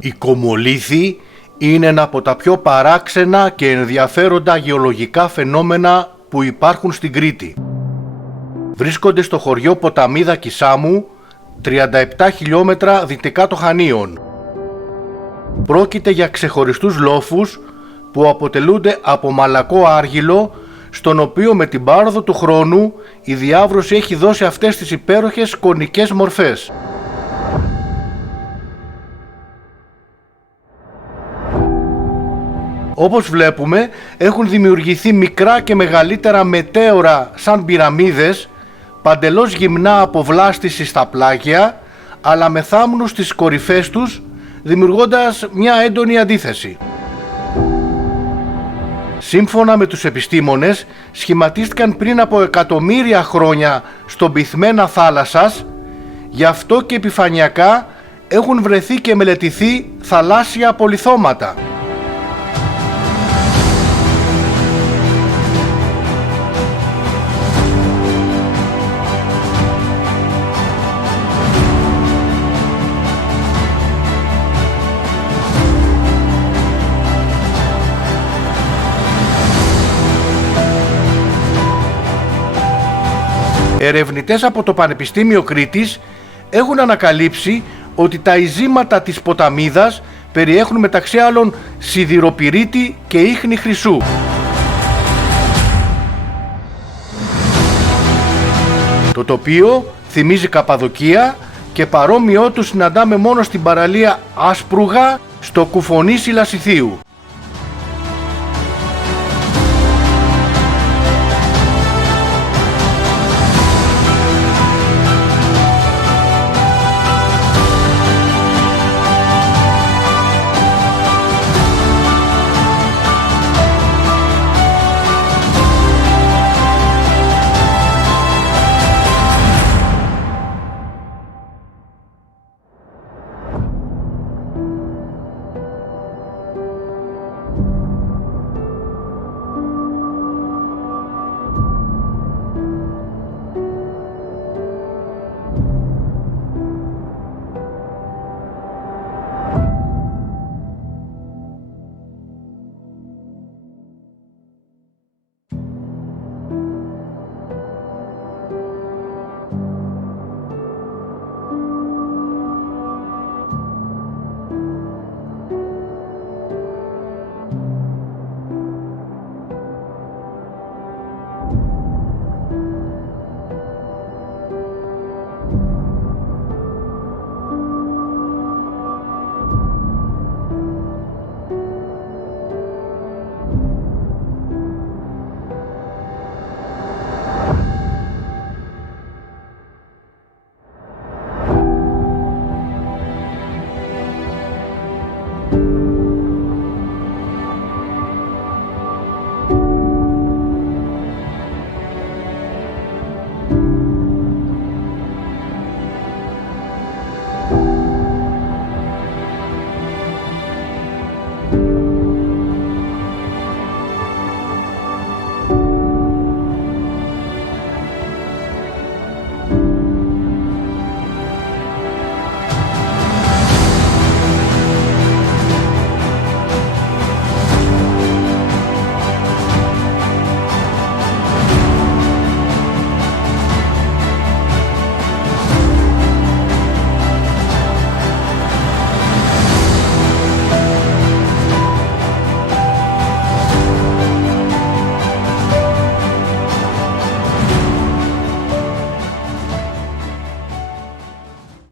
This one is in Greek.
Η Κομολύθη είναι ένα από τα πιο παράξενα και ενδιαφέροντα γεωλογικά φαινόμενα που υπάρχουν στην Κρήτη. Βρίσκονται στο χωριό Ποταμίδα Κισάμου, 37 χιλιόμετρα δυτικά των Χανίων. Πρόκειται για ξεχωριστούς λόφους που αποτελούνται από μαλακό άργυλο, στον οποίο με την πάροδο του χρόνου η διάβρωση έχει δώσει αυτές τις υπέροχες κονικές μορφές. Όπως βλέπουμε, έχουν δημιουργηθεί μικρά και μεγαλύτερα μετέωρα σαν πυραμίδες, παντελώς γυμνά από βλάστηση στα πλάγια, αλλά με θάμνους στις κορυφές τους, δημιουργώντας μια έντονη αντίθεση. Σύμφωνα με τους επιστήμονες, σχηματίστηκαν πριν από εκατομμύρια χρόνια στον πυθμένα θάλασσας, γι' αυτό και επιφανειακά έχουν βρεθεί και μελετηθεί θαλάσσια πολυθώματα. Ερευνητές από το Πανεπιστήμιο Κρήτης έχουν ανακαλύψει ότι τα ειζήματα της ποταμίδας περιέχουν μεταξύ άλλων σιδηροπυρίτη και ίχνη χρυσού. Το τοπίο θυμίζει Καπαδοκία και παρόμοιό του συναντάμε μόνο στην παραλία Άσπρουγα στο Κουφονήσι Λασιθίου.